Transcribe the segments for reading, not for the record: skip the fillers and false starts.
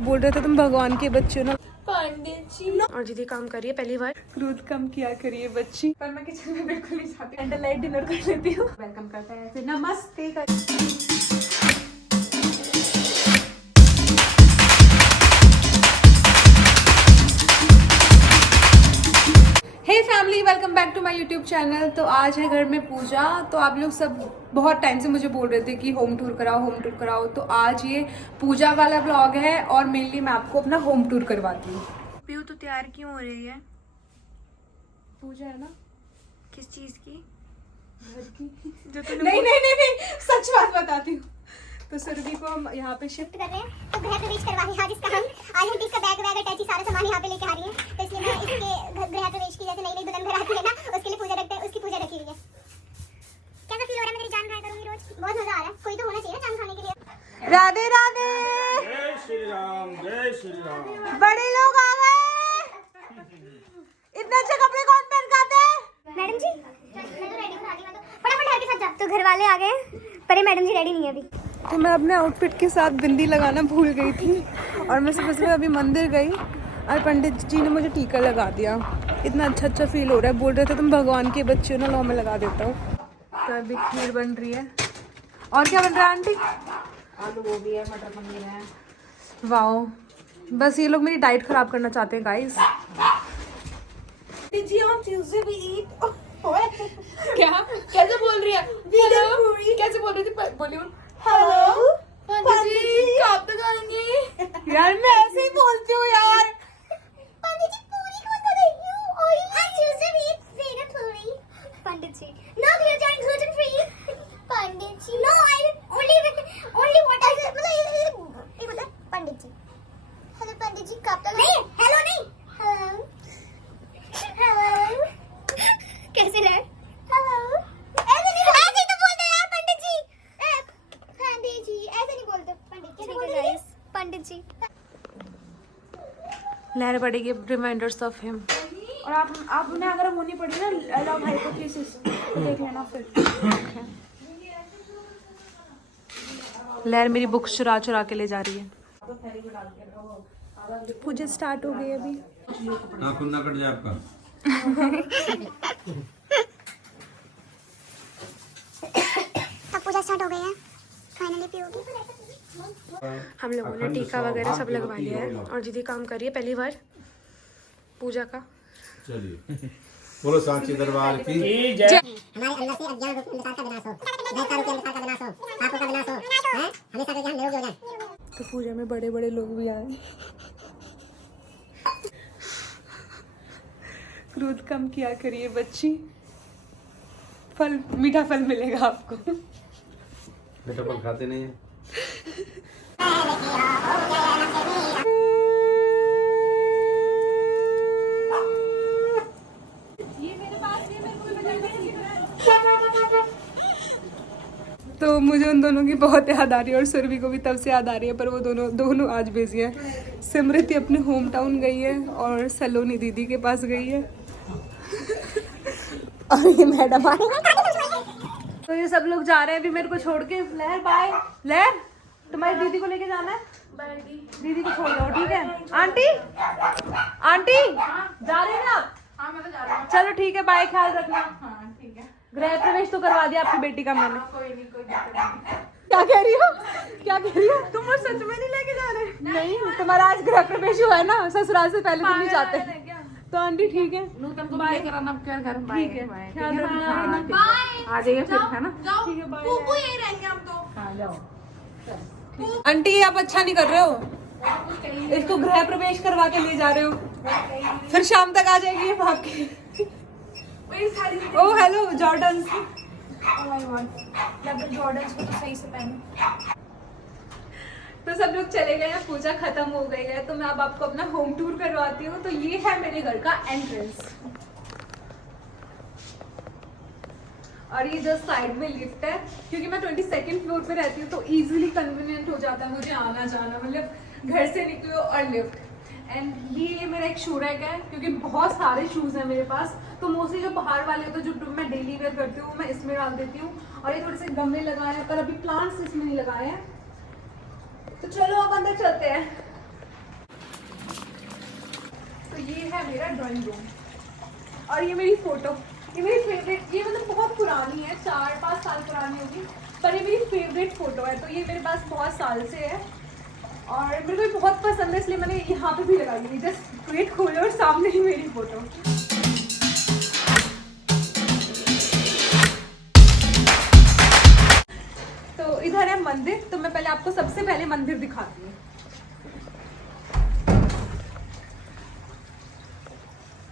बोल रहे थे तुम भगवान के बच्चे हो ना पंडित जी। और दीदी काम करिए पहली बार। क्रोध कम किया करिए बच्ची। पर मैं किचन में बिल्कुल नहीं जाती, कैंडल लाइट डिनर कर लेती हूँ। वेलकम करता है ऐसे नमस्ते कर। Hey family, welcome back to my YouTube channel. तो आज है घर में पूजा। तो आप लोग सब बहुत टाइम से मुझे बोल रहे थे कि होम टूर कराओ। तो आज ये पूजा वाला ब्लॉग है और मेनली मैं आपको अपना होम टूर करवाती हूँ। पीयू तो तैयार क्यों हो रही है? पूजा है ना? किस चीज की? घर की। जो नहीं, सच बात बताती हूँ। तो सुरभि को हम यहाँ पे शिफ्ट कर रहे हैं, तो गृह प्रवेश करवा रहे हैं आज इसका। हम आज इसका बैग वैग अटैची सारा सामान यहाँ पे लेके आ रही है। तो इसलिए मैं इसके गृह प्रवेश की जैसे नई दुल्हन घर आती है ना, उसके लिए पूजा रखते हैं, उसकी पूजा रखी हुई है। कैसा फील हो रहा है? मैं तेरी जान खाया करूंगी रोज। बहुत मजा आ रहा है। कोई तो होना चाहिए ना जान खाने के लिए। राधे राधे। जय श्री राम, जय श्री राम। बड़े लोग आ गए। इतने अच्छे कपड़े कौन पहन के आते हैं? मैडम जी मैं तो रेडी हूं, आगे मैं तो फटाफट घर के साथ जा। तो घर वाले आ गए पर ये मैडम जी रेडी नहीं है अभी। तो मैं अपने आउटफिट के साथ बिंदी लगाना भूल गई थी और मैं सुबह अभी मंदिर गई और पंडित जी ने मुझे टीका लगा दिया। इतना अच्छा फील हो रहा है। बोल रहे थे तुम भगवान के बच्चे हो ना, लो मैं लगा देता हूँ। तो अभी खीर बन रही है। और क्या बन रहा है आंटी? आलू गोभी है, मटर पनीर है। वाओ, बस ये लोग मेरी डाइट खराब करना चाहते हैं गाइस। क्या कैसे बोल रही है? कैसे बोल रही थी? बोलिए। हेलो पंडित जी, कब तक आएंगे? यार मैं ऐसे ही बोलती हूँ यार। पंडित जी पूरी कौन कर रही हो? और आज ट्यूसडे भी वेगन थोड़ी। Pandit ji no we are going gluten free. Pandit ji no I only water. मतलब ये बता पंडित जी। हेलो पंडित जी कब तक? नहीं हेलो नहीं, हेलो हेलो कैसे रहे? हेलो ऐसे तो बोलते हैं यार पंडित जी। पंडित जी ऐसे नहीं बोलते। पंडित जी ठीक है गाइस, पंडित जी लहर पड़ेगी रिमाइंडर्स ऑफ हिम। और आपने अगर होनी पड़ी ना लव हाइपोथेसिस तो देख लेना फिर। लहर मेरी बुक्स चुरा के ले जा रही है। पूजा स्टार्ट हो गई अभी। नाखून ना कट जाए आपका। अब पूजा स्टार्ट हो गई है फाइनली। पीओगी हम लोगों ने टीका वगैरह सब लगवा लिया है और दीदी काम कर रही है पहली बार पूजा का। चलिए बोलो सांची दरबार की हमारे अंदर से अज्ञान रूप अंधकार का विनाश हो, वैकार रूप अंधकार का विनाश हो, पापों का विनाश हो, हैं? हमेशा के ज्ञान निरोग हो जाए। तो पूजा में बड़े बड़े लोग भी आए। क्रोध कम किया करिए बच्ची, फल मीठा फल मिलेगा आपको। बेटा फल खाते नहीं है। तो मुझे उन दोनों की बहुत याद आ रही है और सुरभि को भी तब से याद आ रही है, पर वो दोनों आज बिजी है। सिमृति अपने होम टाउन गई है और सलोनी दीदी के पास गई है। और ये मैडम आ रही है। तो ये सब लोग जा रहे हैं अभी मेरे को छोड़ के। लहर बाय। लहर तुम्हारी दीदी को लेके जाना है? दीदी को छोड़ दो ठीक है। आंटी जा रहे हैं ना आप? हाँ मैं तो जा रहा हूँ। चलो ठीक है, बाय, ख्याल रखना। हाँ ठीक है। गृह प्रवेश तो करवा दिया आपकी बेटी का मैंने। कोई नहीं, कोई दिक्कत नहीं। क्या कह रही हो? तुम मुझे सच में नहीं लेके जा रहे? नहीं, तुम्हारा आज गृह प्रवेश हुआ है ना, ससुराल से पहले तुम नहीं जाते। तो आंटी ठीक है, नूतन को भी लेकर आना क्या घर। ठीक है, ख्याल रखना। आ जाइए फिर, है ना? ठीक है, बाय। यही रहेंगे हम तो। हाँ जाओ। आंटी आप अच्छा नहीं कर रहे हो। इसको गृह प्रवेश करवा के ले जा रहे हो, फिर शाम तक आ जाएगी ये भाग के। ओ हेलो जॉर्डन। जॉर्डन्स को तो सही से पहनो। तो सब लोग चले गए हैं, पूजा खत्म हो गई है। तो मैं अब आपको अपना होम टूर करवाती हूँ। तो ये है मेरे घर का एंट्रेंस और ये जस्ट साइड में लिफ्ट है, क्योंकि मैं 22nd फ्लोर पे रहती हूँ तो इजीली कन्वीनियंट हो जाता है मुझे आना जाना। मतलब घर से निकलो और लिफ्ट। एंड ये मेरा एक शू रैक है, क्योंकि बहुत सारे शूज़ हैं मेरे पास। तो मोस्टली जो बाहर वाले होते हैं जो मैं डेली वेयर करती हूँ मैं इसमें डाल देती हूँ। और ये थोड़े से गमले लगाए हैं पर अभी प्लांट्स इसमें नहीं लगाए हैं। तो चलो अब अंदर चलते हैं। मेरा ड्राइंग रूम और ये मेरी फोटो, ये मेरी फेवरेट, ये मतलब बहुत पुरानी है, 4-5 साल पुरानी होगी, पर ये मेरी फेवरेट फोटो है। तो ये मेरे पास बहुत साल से है और मेरे को ये बहुत पसंद है, इसलिए मैंने यहाँ पे भी लगाई हुई। जस्ट गेट खोलो और सामने ही मेरी फोटो। तो इधर है मंदिर, तो मैं पहले आपको सबसे पहले मंदिर दिखाती हूँ।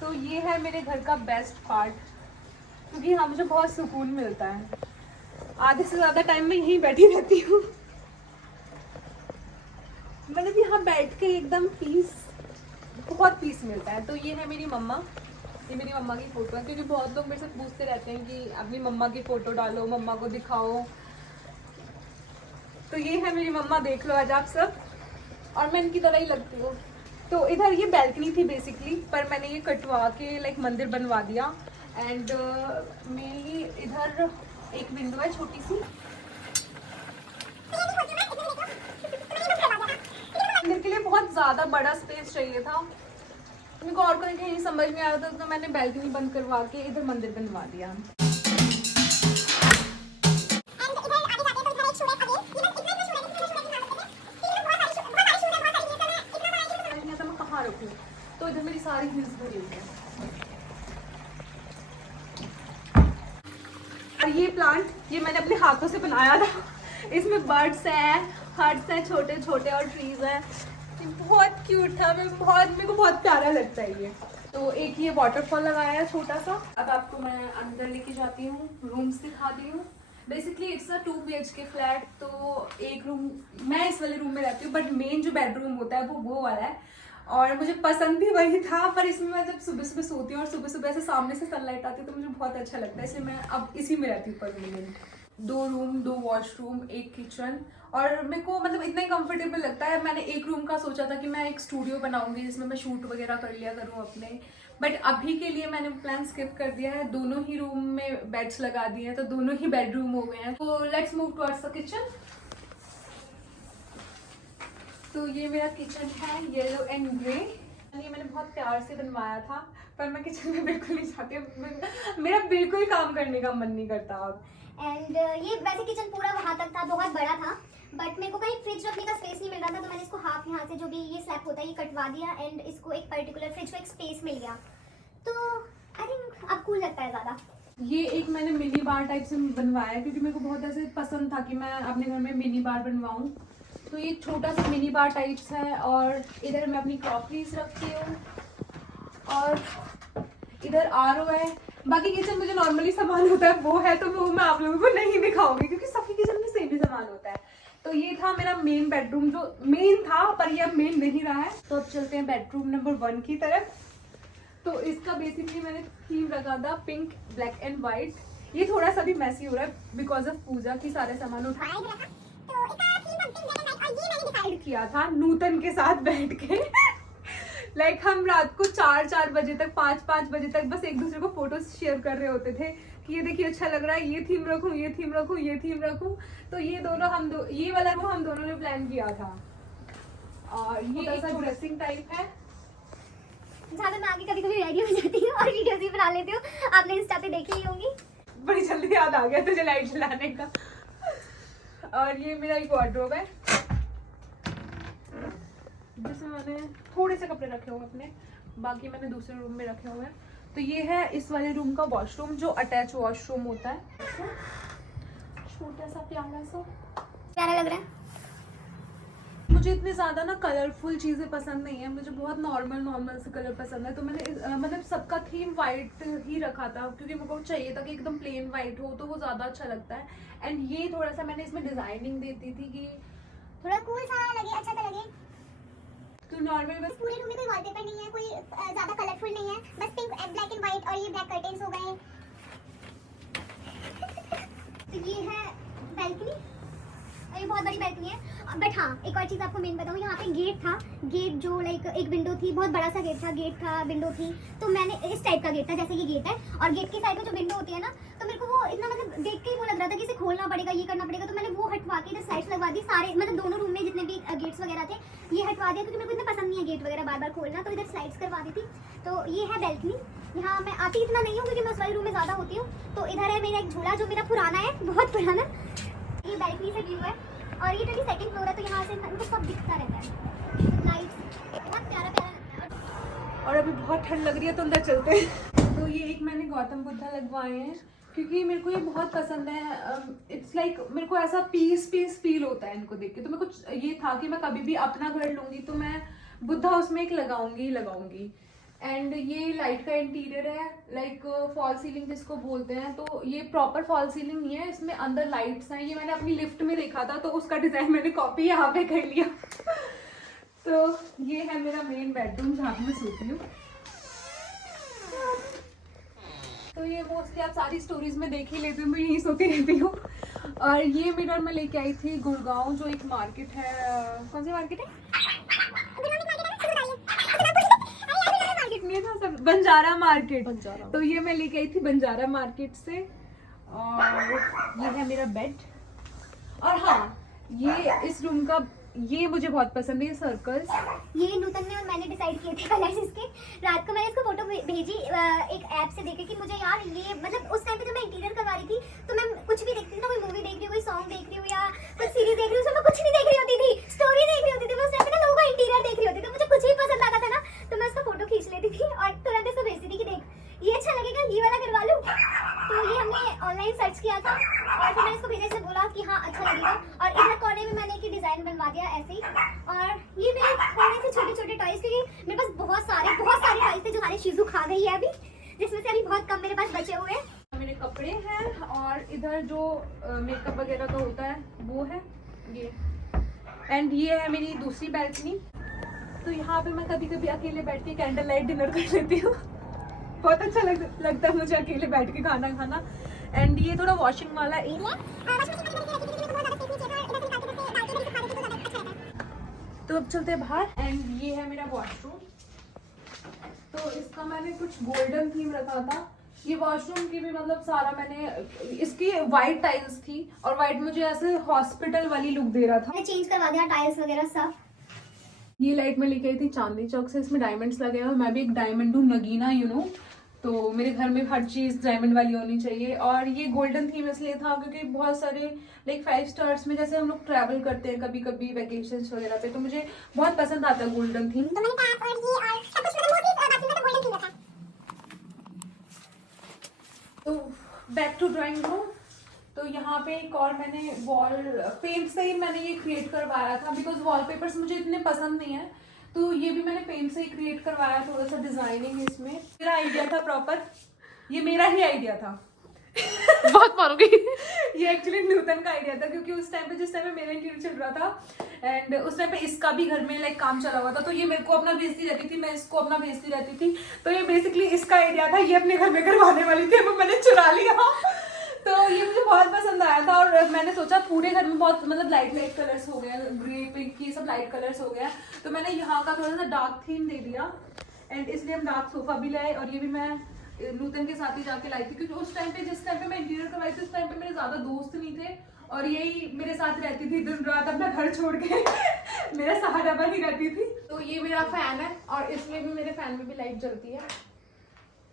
तो ये है मेरे घर का बेस्ट पार्ट, क्योंकि यहाँ मुझे बहुत सुकून मिलता है। आधे से ज़्यादा टाइम मैं यहीं बैठी रहती हूँ, मतलब यहाँ बैठ के एकदम पीस, बहुत पीस मिलता है। तो ये है मेरी मम्मा, ये मेरी मम्मा की फ़ोटो है, क्योंकि बहुत लोग मेरे से पूछते रहते हैं कि अपनी मम्मा की फ़ोटो डालो, मम्मा को दिखाओ। तो ये है मेरी मम्मा, देख लो आज आप सब, और मैं इनकी तरह ही लगती हूँ। तो इधर ये बैल्कनी थी बेसिकली, पर मैंने ये कटवा के लाइक मंदिर बनवा दिया। एंड मेरी इधर एक विंडो है छोटी सी, मंदिर के लिए बहुत ज़्यादा बड़ा स्पेस चाहिए था, मेरे को और कहीं कहीं समझ में आ रहा था, तो मैंने बैल्कनी बंद करवा के इधर मंदिर बनवा दिया। तो इधर मेरी सारी हिल्स भरी हुई है। और ये प्लांट, ये मैंने अपने हाथों से बनाया था, इसमें बर्ड्स हैं, हर्ट्स हैं छोटे छोटे और ट्रीज हैं। ये बहुत क्यूट था, मेरे को बहुत प्यारा लगता है ये। तो एक ये वाटरफॉल लगाया है छोटा सा। अब आपको मैं अंदर लेके जाती हूँ, रूम्स दिखाती हूँ। Basically it's a 2 BHK flat, तो एक रूम, मैं इस वाले रूम में रहती हूँ, बट मेन जो बेडरूम होता है वो वाला है, और मुझे पसंद भी वही था। पर इसमें मैं जब सुबह सुबह सोती हूँ और सुबह सुबह ऐसे सामने से सनलाइट आती है तो मुझे बहुत अच्छा लगता है, इसलिए मैं अब इसी में रहती हूँ परमानेंट। 2 रूम, 2 वॉशरूम, 1 किचन, और मेरे को मतलब इतना ही कंफर्टेबल लगता है। मैंने एक रूम का सोचा था कि मैं एक स्टूडियो बनाऊंगी जिसमें मैं शूट वगैरह कर लिया करूँ अपने, बट अभी के लिए मैंने प्लान स्किप कर दिया है। दोनों ही रूम में बेड्स लगा दिए हैं, तो दोनों ही बेडरूम हो गए हैं। तो let's move towards the kitchen. तो ये मेरा किचन है, येलो एंड ग्रे। ये मैंने बहुत प्यार से बनवाया था, पर मैं किचन में बिल्कुल नहीं जाती, मेरा बिल्कुल काम करने का मन नहीं करता अब। एंड ये वैसे किचन पूरा वहाँ तक था, बहुत बड़ा था, बट मेरे को कहीं फ्रिज रखने का स्पेस नहीं मिल रहा था, तो मैंने इसको हाफ यहाँ से जो भी ये स्लैब होता है ये कटवा दिया, एंड इसको एक पर्टिकुलर फ्रिज को एक स्पेस मिल गया, तो आई थिंक अब कूल लगता है ज़्यादा। ये एक मैंने मिनी बार टाइप से बनवाया है, क्योंकि मेरे को बहुत ऐसे पसंद था कि मैं अपने घर में मिनी बार बनवाऊँ। तो ये छोटा सा मिनी बार टाइप्स है, और इधर मैं अपनी क्रॉकरीज रखती हूँ, और इधर आरओ है। बाकी किचन में जो नॉर्मली सामान होता है वो है, तो वो मैं आप लोगों को नहीं दिखाऊंगी, क्योंकि सबकी किचन में सेम ही सामान होता है। तो ये था मेरा मेन बेडरूम, जो मेन था पर ये अब मेन नहीं रहा है। तो अब चलते हैं बेडरूम नंबर 1 की तरफ। तो इसका बेसिकली मैंने थीम रखा था पिंक, ब्लैक एंड व्हाइट। ये थोड़ा सा भी मैसी हो रहा है बिकॉज ऑफ पूजा की, सारे सामान उठाए किया था नूतन के साथ बैठ के। लाइक हम रात को 4-4 बजे तक, 5-5 बजे तक बस एक दूसरे को फोटो शेयर कर रहे होते थे कि ये देखिए अच्छा लग रहा है, ये थीम रखूं, ये थीम रखूं, ये थीम रखूं। तो ये दोनों ये वाला रूम हम दोनों ने प्लान किया था। और ये एक ड्रेसिंग टाइप है जहाँ पे मैं आगे कभी कभी रेडी हो जाती हूँ और वीडियोस भी बना लेती हूँ, आपने इंस्टा पे देखी ही होंगी। बड़ी जल्दी याद आ गया तुझे लाइट जलाने का। और ये मेरा एक वार्डरोब है जिसमें मैंने थोड़े से कपड़े रखे हुए अपने, बाकी मैंने दूसरे रूम में रखे हुए हैं। तो ये है इस वाले रूम का वॉशरूम, जो अटैच वॉशरूम होता है, छोटा सा प्यारा सा, प्यारा लग रहा है। मुझे इतने ज़्यादा ना कलरफुल चीज़ें पसंद नहीं है, मुझे बहुत नॉर्मल से कलर पसंद है। तो मैंने मतलब सबका थीम वाइट ही रखा था, क्योंकि मेरे को चाहिए था कि एकदम प्लेन वाइट हो, तो वो ज़्यादा अच्छा लगता है। एंड ये थोड़ा सा मैंने इसमें डिजाइनिंग देती थी कि थोड़ा कूल सा लगे, अच्छा सा लगे। तो नॉर्मल बस पूरे रूम में कोई वॉलपेपर नहीं है, कोई ज्यादा कलरफुल नहीं है, बस पिंक, ब्लैक एंड व्हाइट, और ये ब्लैक कर्टेन्स हो गए। तो ये है बैल्कनी, और ये बहुत बड़ी बैल्कनी है। बट हाँ, एक और चीज़ आपको मेन बताऊँ, यहाँ पे गेट था, गेट जो लाइक एक विंडो थी, बहुत बड़ा सा गेट था, विंडो थी, तो मैंने इस टाइप का गेट था जैसे ये गेट है, और गेट की साइड में जो विंडो होती है ना, तो मेरे को वो इतना मतलब देख के ही वो लग रहा था कि इसे खोलना पड़ेगा, ये करना पड़ेगा, तो मैंने वो हटवा के इधर स्लाइड्स लगवा दी सारे, मतलब दोनों रूम में जितने भी गेट्स वगैरह थे ये हटवा दिया, क्योंकि मेरे को इतना पसंद नहीं है गेट वगैरह बार बार खोलना, तो इधर स्लाइड्स करवा दी थी। तो ये है बैल्कनी, यहाँ मैं आती इतना नहीं हूँ क्योंकि मैं उस वाले रूम में ज़्यादा होती हूँ। तो इधर है मेरा एक झूला जो मेरा पुराना है, बहुत पुराना। ये बैल्कनी से व्यू है और ये 22nd फ्लोर है, तो यहाँ से हमको सब दिखता रहता है, लाइट्स, बहुत प्यारा प्यारा लगता है। और अभी बहुत ठंड लग रही है तो अंदर चलते हैं। तो ये एक मैंने गौतम बुद्धा लगवाए हैं क्योंकि मेरे को ये बहुत पसंद है। इट्स लाइक मेरे को ऐसा पीस फील होता है इनको देख के। तो मैं कुछ ये था कि मैं कभी भी अपना घर लूंगी तो मैं बुद्धा उसमें एक लगाऊंगी। एंड ये लाइट का इंटीरियर है, लाइक फॉल सीलिंग जिसको बोलते हैं। तो ये प्रॉपर फॉल सीलिंग नहीं है, इसमें अंदर लाइट्स हैं। ये मैंने अपनी लिफ्ट में देखा था तो उसका डिजाइन मैंने कॉपी यहाँ पे कर लिया। तो ये है मेरा मेन बेडरूम जहाँ पे मैं सोती हूँ। तो ये मोस्टली आप सारी स्टोरीज में देख ही लेते हो, मैं यहीं सोती रहती हूँ। और ये मिरर मैं लेके आई थी गुड़गांव, जो एक मार्केट है। कौन सी मार्केट है? बंजारा मार्केट। तो ये मैं लेके आई थी बंजारा मार्केट से। और ये है मेरा बेड। और हाँ, ये इस रूम का ये मुझे बहुत पसंद है, ये सर्कल्स। ये नूतन ने और मैंने डिसाइड किए थे कलर्स इसके। रात को मैंने इसको फोटो भेजी एक ऐप से देखे कि मुझे यार ये मतलब उस टाइम पे जब मैं इंटीरियर करवा रही थी तो मैं कुछ भी देखती थी ना, कोई मूवी देख रही हूँ, कोई सॉन्ग देख रही हूँ या कुछ सीरीज देख रही हूँ, उसमें मैं कुछ नहीं देख रही होती थी, स्टोरी देख रही होती थी। मैं उस टाइम पे ना लोगों का इंटीरियर देख रही होती थी, मुझे कुछ भी पसंद आता था ना तो मैं उसका फोटो खींच लेती थी और तुरंत इसको भेजती थी कि देख ये अच्छा लगेगा, ये वाला करवा लूँ। तो ये हमने ऑनलाइन सर्च किया था और फिर मैंने इसको भेजने से बोला कि हाँ अच्छा लगेगा। और इधर कोने में मैंने एक डिजाइन बनवा दिया ऐसे ही। और ये मेरे थोड़े से छोटे टॉयज, क्योंकि मेरे पास बहुत सारे टॉयज थे जो सारे शीजू खा गई है अभी, जिसमें से अभी बहुत कम मेरे पास बचे हुए हैं। मेरे कपड़े हैं और इधर जो मेकअप वगैरह का होता है वो है ये। एंड ये है मेरी दूसरी बैल्कनी। तो यहाँ पे मैं कभी कभी अकेले बैठ के कैंडल लाइट डिनर कर लेती हूँ। बहुत अच्छा लगता है मुझे अकेले बैठ के खाना खाना। एंड ये थोड़ा वॉशिंग वाला एरिया। तो अब चलते हैं बाहर। एंड ये है मेरा वॉशरूम। तो इसका मैंने कुछ गोल्डन थीम रखा था। ये वॉशरूम की भी मतलब सारा मैंने, इसकी वाइट टाइल्स थी और वाइट मुझे ऐसे हॉस्पिटल वाली लुक दे रहा था। मैंने चेंज करवा दिया टाइल्स वगैरह सब। ये लाइट में लेके आई थी चांदनी चौक से, इसमें डायमंड्स लगे हैं। मैं भी एक डायमंड हूँ, नगीना यू नो। तो मेरे घर में हर चीज़ डायमंड वाली होनी चाहिए। और ये गोल्डन थीम इसलिए था क्योंकि बहुत सारे लाइक 5 स्टार्स में जैसे हम लोग ट्रैवल करते हैं कभी कभी वैकेशंस वगैरह पे, तो मुझे बहुत पसंद आता है गोल्डन थीम। तो बैक टू ड्राइंग रूम। तो यहाँ पे एक और मैंने वॉल पेंट से ही मैंने ये क्रिएट करवाया था, बिकॉज वॉलपेपर्स मुझे इतने पसंद नहीं है। तो ये भी मैंने पेंट से ही क्रिएट करवाया, थोड़ा सा डिजाइनिंग इसमें। मेरा आइडिया था प्रॉपर, ये मेरा ही आइडिया था। बहुत मारोगी। ये एक्चुअली न्यूटन का आइडिया था क्योंकि उस टाइम पे जिस टाइम पे मेरा इंटीरियर चल रहा था एंड उस टाइम पे इसका भी घर में लाइक काम चला हुआ था, तो ये मेरे को अपना भेजती रहती थी, मैं इसको अपना भेजती रहती थी। तो ये बेसिकली इसका आइडिया था, ये अपने घर में करवाने वाली थी, वो मैंने चुरा लिया। तो ये मुझे बहुत पसंद आया था और मैंने सोचा पूरे घर में बहुत मतलब लाइट कलर्स हो गए, ग्रे पिंक ये सब लाइट कलर्स हो गया, तो मैंने यहाँ का थोड़ा सा डार्क थीम दे दिया। एंड इसलिए हम डार्क सोफा भी लाए। और ये भी मैं नूतन के साथ ही जाके लाई थी क्योंकि उस टाइम पे जिस टाइम पे मैं इंटीरियर करवाई थी उस टाइम पे मेरे ज्यादा दोस्त नहीं थे और यही मेरे साथ रहती थी दिन रात अपना घर छोड़ के। मेरा सहारा बनी रहती थी। तो ये मेरा फैन है और इसलिए भी मेरे फैन में भी लाइट जलती है।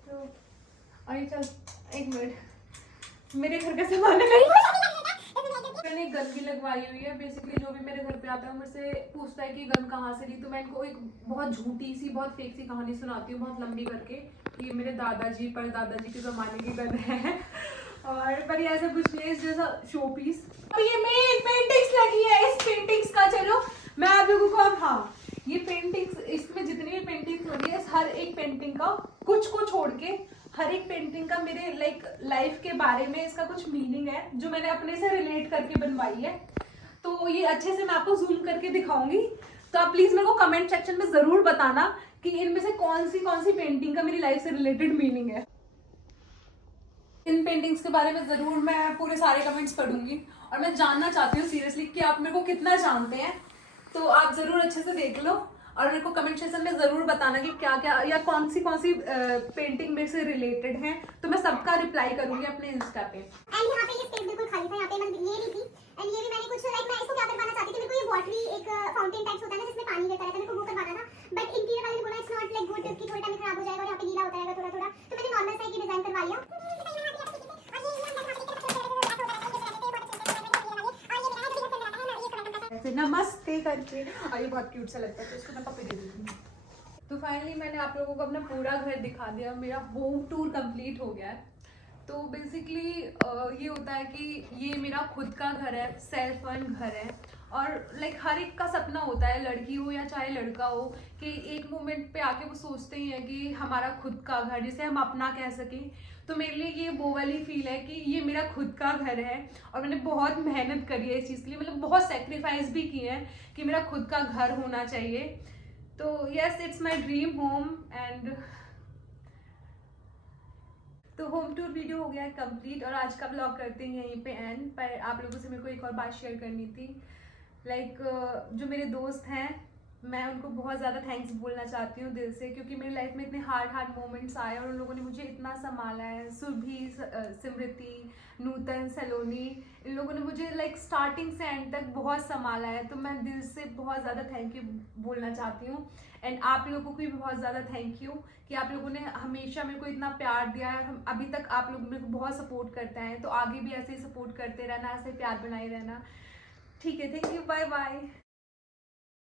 तो अरे चल एक मिनट, मेरे घर का सामान है। मैंने गन भी लगवाई हुई है। बेसिकली जो भी मेरे घर पे आता है मुझसे पूछता है कि गन कहाँ से ली, तो मैं इनको एक बहुत झूठी सी बहुत फेक सी कहानी सुनाती हूँ बहुत लंबी करके। ये मेरे दादाजी परदादाजी के ज़माने की गन है और पर ये ऐसा कुछ नहीं, जैसा शो पीस। और ये मेन पेंटिंग्स लगी है, इस पेंटिंग्स का चलो मैं आप लोगों को अब, हाँ ये पेंटिंग्स, इसमें जितनी भी पेंटिंग्स लगी है हर एक पेंटिंग का कुछ को छोड़ के हर एक पेंटिंग का मेरे लाइफ के बारे में इसका कुछ मीनिंग है जो मैंने अपने से रिलेट करके बनवाई है। तो ये अच्छे से मैं आपको जूम करके दिखाऊंगी, तो आप प्लीज मेरे को कमेंट सेक्शन में जरूर बताना कि इनमें से कौन सी पेंटिंग का मेरी लाइफ से रिलेटेड मीनिंग है। इन पेंटिंग्स के बारे में जरूर मैं पूरे सारे कमेंट्स पढ़ूंगी और मैं जानना चाहती हूँ सीरियसली कि आप मेरे को कितना जानते हैं। तो आप जरूर अच्छे से देख लो और मेरे को कमेंट सेक्शन में जरूर बताना कि क्या क्या या कौन सी पेंटिंग मेरे से रिलेटेड है, तो मैं सबका रिप्लाई करूंगी अपने इंस्टा पे। एंड यहाँ पे ये स्पेस बिल्कुल खाली था, यहाँ पे मतलब ये नहीं थी। एंड ये भी मैंने कुछ लाइक मैं इसको क्या करवाना चाहती थी, मेरे को ये वाटरी एक फाउंटेन टाइप्स होता है ना जिसमें पानी गिरता रहता है, मेरे को वो करवाना था। बट करके। और ये बहुत क्यूट सा लगता है तो इसको मैं पपी दे देती हूँ। तो फाइनली मैंने आप लोगों को अपना पूरा घर दिखा दिया, मेरा होम टूर कंप्लीट हो गया है। तो बेसिकली ये होता है कि ये मेरा खुद का घर है, सेल्फ अर्न घर है। और लाइक हर एक का सपना होता है, लड़की हो या चाहे लड़का हो, कि एक मोमेंट पे आके वो सोचते ही हैं कि हमारा खुद का घर जिसे हम अपना कह सकें। तो मेरे लिए ये वो वाली फील है कि ये मेरा खुद का घर है और मैंने बहुत मेहनत करी है इस चीज़ के लिए, मतलब बहुत सेक्रीफाइस भी किए हैं कि मेरा खुद का घर होना चाहिए। तो yes, it's my dream home. And तो होम टूर वीडियो हो गया है कंप्लीट और आज का ब्लॉग करते हैं यहीं पे एंड। पर आप लोगों से मेरे को एक और बात शेयर करनी थी। लाइक जो मेरे दोस्त हैं, मैं उनको बहुत ज़्यादा थैंक्स बोलना चाहती हूँ दिल से, क्योंकि मेरी लाइफ में इतने हार्ड मोमेंट्स आए और उन लोगों ने मुझे इतना संभाला है। सुरभि, स्मृति, नूतन, सलोनी, इन लोगों ने मुझे लाइक स्टार्टिंग से एंड तक बहुत संभाला है। तो मैं दिल से बहुत ज़्यादा थैंक यू बोलना चाहती हूँ। एंड आप लोगों को भी बहुत ज़्यादा थैंक यू कि आप लोगों ने हमेशा मेरे को इतना प्यार दिया है। हम अभी तक आप लोग मेरे को बहुत सपोर्ट करते हैं, तो आगे भी ऐसे ही सपोर्ट करते रहना, ऐसे प्यार बनाए रहना। ठीक है, थैंक यू, बाय बाय।